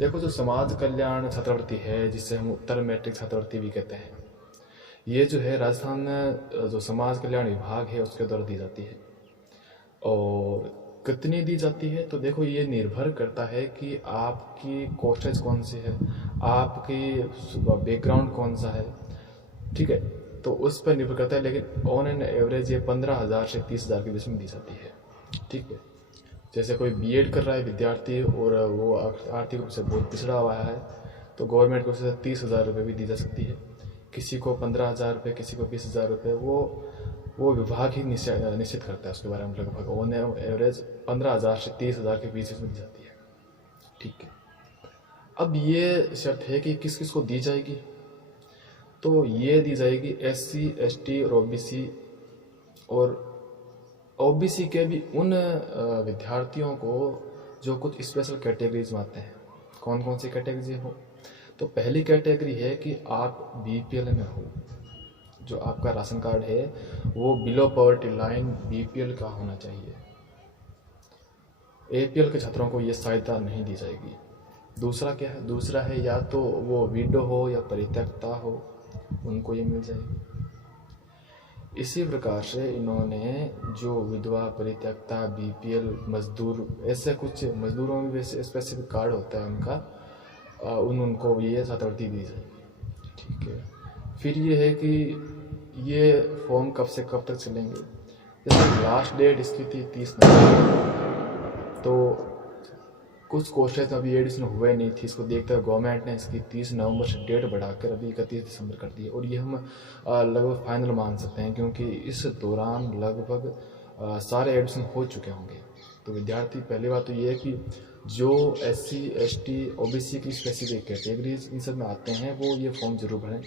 देखो, जो समाज कल्याण छात्रवृत्ति है, जिसे हम उत्तर मैट्रिक छात्रवृत्ति भी कहते हैं, ये जो है राजस्थान जो समाज कल्याण विभाग है उसके द्वारा दी जाती है। और कितनी दी जाती है, तो देखो ये निर्भर करता है कि आपकी कोर्सेज कौन सी है, आपकी बैकग्राउंड कौन सा है, ठीक है, तो उस पर निर्भर करता है। लेकिन ऑन एन एवरेज ये 15,000 से 30,000 के बीच में दी जाती है, ठीक है। जैसे कोई बीएड कर रहा है विद्यार्थी और वो आर्थिक रूप से बहुत पिछड़ा हुआ है, तो गवर्नमेंट को उससे 30,000 रुपये भी दी जा सकती है। किसी को 15,000 रुपये, किसी को 20,000 रुपये, वो विभाग ही निश्चित करता है उसके बारे में। लगभग ऑन एवरेज 15,000 से 30,000 के बीच में दी जाती है, ठीक है। अब ये शर्त है कि किस किस को दी जाएगी, तो ये दी जाएगी SC ST और OBC, और OBC के भी उन विद्यार्थियों को जो कुछ स्पेशल कैटेगरीज में आते हैं। कौन कौन सी कैटेगरी हो, तो पहली कैटेगरी है कि आप BPL में हो, जो आपका राशन कार्ड है वो बिलो पॉवर्टी लाइन BPL का होना चाहिए। APL के छात्रों को ये सहायता नहीं दी जाएगी। दूसरा क्या है, दूसरा है या तो वो विडो हो या परित्यक्ता हो, उनको ये मिल जाएगी। इसी प्रकार से इन्होंने जो विधवा, परित्यक्ता, BPL, मजदूर, ऐसे कुछ मजदूरों में वैसे स्पेसिफिक कार्ड होता है उनका, उनको ये छात्रवृत्ति दी जाएगी, ठीक है। फिर ये है कि ये फॉर्म कब से कब तक चलेंगे। जैसे लास्ट डेट इसकी थी 30 नवंबर, तो कुछ कोर्सेज अभी एडिशन हुए नहीं थी, इसको देखते हुए गवर्नमेंट ने इसकी 30 नवंबर से डेट बढ़ाकर अभी 31 दिसंबर कर दी है। और ये हम लगभग फाइनल मान सकते हैं, क्योंकि इस दौरान लगभग सारे एडिशन हो चुके होंगे। तो विद्यार्थी, पहली बात तो ये है कि जो SC ST OBC की स्पेसिफिक कैटेगरीज इन सब में आते हैं, वो ये फॉर्म जरूर भरें।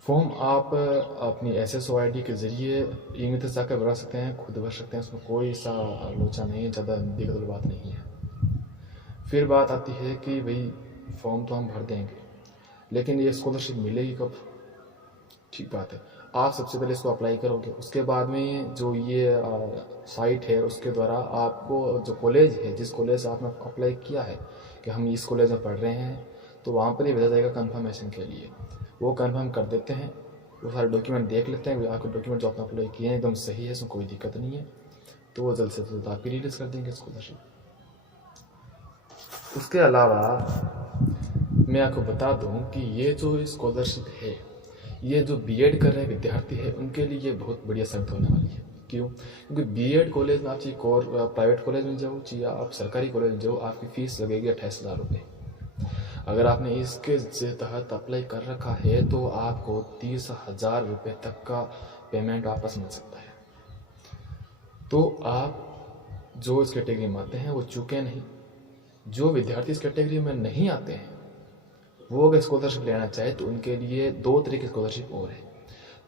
फॉर्म आप अपनी SSO ID के ज़रिए ईमेल से जाकर भरा सकते हैं, खुद भर सकते हैं, उसमें कोई सा लोचा नहीं है, ज़्यादा दिक्कत बात नहीं है। फिर बात आती है कि भाई फॉर्म तो हम भर देंगे, लेकिन ये स्कॉलरशिप मिलेगी कब। ठीक बात है, आप सबसे पहले इसको अप्लाई करोगे, उसके बाद में जो ये साइट है उसके द्वारा आपको जो कॉलेज है, जिस कॉलेज से आपने अप्लाई किया है कि हम इस कॉलेज में पढ़ रहे हैं, तो वहाँ पर ही भेजा जाएगा कंफर्मेशन के लिए। वो कंफर्म कर देते हैं, वो सारे डॉक्यूमेंट देख लेते हैं, आपके डॉक्यूमेंट जो आपने अप्लाई किए हैं एकदम सही है, इसमें कोई दिक्कत नहीं है, तो वो जल्द से जल्द आपकी रिलीज़ कर देंगे स्कॉलरशिप। उसके अलावा मैं आपको बता दूं कि ये जो स्कॉलरशिप है, ये जो बीएड कर रहे विद्यार्थी है उनके लिए ये बहुत बढ़िया साबित होने वाली है। क्यों? क्योंकि बीएड कॉलेज में आप चाहे प्राइवेट कॉलेज में जाओ, चाहे आप सरकारी कॉलेज में जाओ, आपकी फ़ीस लगेगी 28,000 रुपये। अगर आपने इसके तहत अप्लाई कर रखा है तो आपको 30,000 रुपये तक का पेमेंट वापस मिल सकता है। तो आप जो इस कैटेगरी में आते हैं वो चूकें नहीं। जो विद्यार्थी इस कैटेगरी में नहीं आते हैं, वो अगर स्कॉलरशिप लेना चाहे तो उनके लिए 2 तरह की स्कॉलरशिप और है।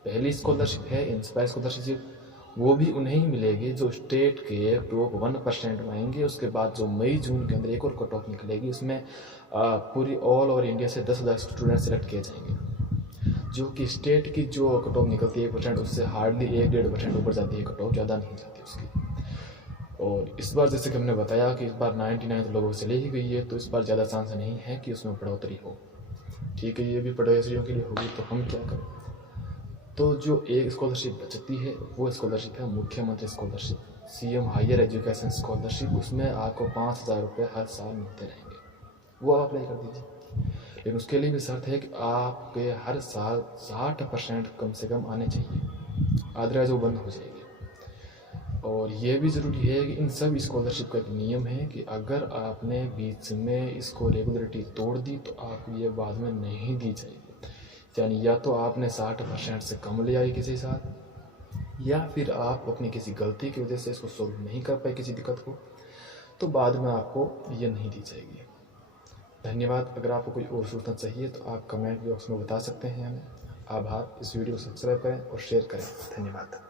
पहली स्कॉलरशिप है इंस्पायर स्कॉलरशिप, वो भी उन्हें ही मिलेगी जो स्टेट के टॉप 1% में आएंगे। उसके बाद जो मई जून के अंदर एक और कट ऑफ निकलेगी, उसमें पूरी ऑल ओवर इंडिया से 10,000 स्टूडेंट सेलेक्ट किए जाएंगे। जो कि स्टेट की जो कट ऑफ निकलती है 1%, उससे हार्डली 1-1.5% ऊपर जाती है कट ऑफ, ज़्यादा नहीं जाती उसकी। और इस बार जैसे कि हमने बताया कि इस बार 99 लोगों से चली ही गई है, तो इस बार ज़्यादा चांस नहीं है कि उसमें बढ़ोतरी हो। ठीक है, ये भी पढ़ोतरियों के लिए होगी, तो हम क्या करें। तो जो एक स्कॉलरशिप बचती है वो स्कॉलरशिप है मुख्यमंत्री scholarship, CM higher education scholarship. उसमें आपको 5,000 रुपये हर साल मिलते रहेंगे, वो आप अप्लाई कर दीजिए। लेकिन उसके लिए भी शर्त है कि आपके हर साल 60% कम से कम आने चाहिए, अदरवाइज वो बंद हो जाएगी। और ये भी ज़रूरी है कि इन सब स्कॉलरशिप का एक नियम है कि अगर आपने बीच में इसको रेगुलरिटी तोड़ दी तो आपको ये बाद में नहीं दी जाएगी। यानी या तो आपने 60% से कम ले आई किसी साथ, या फिर आप अपनी किसी गलती की वजह से इसको सोल्व नहीं कर पाए किसी दिक्कत को, तो बाद में आपको ये नहीं दी जाएगी। धन्यवाद। अगर आपको कोई और सूचना चाहिए तो आप कमेंट बॉक्स में बता सकते हैं हमें। आभार। इस वीडियो को सब्सक्राइब करें और शेयर करें। धन्यवाद।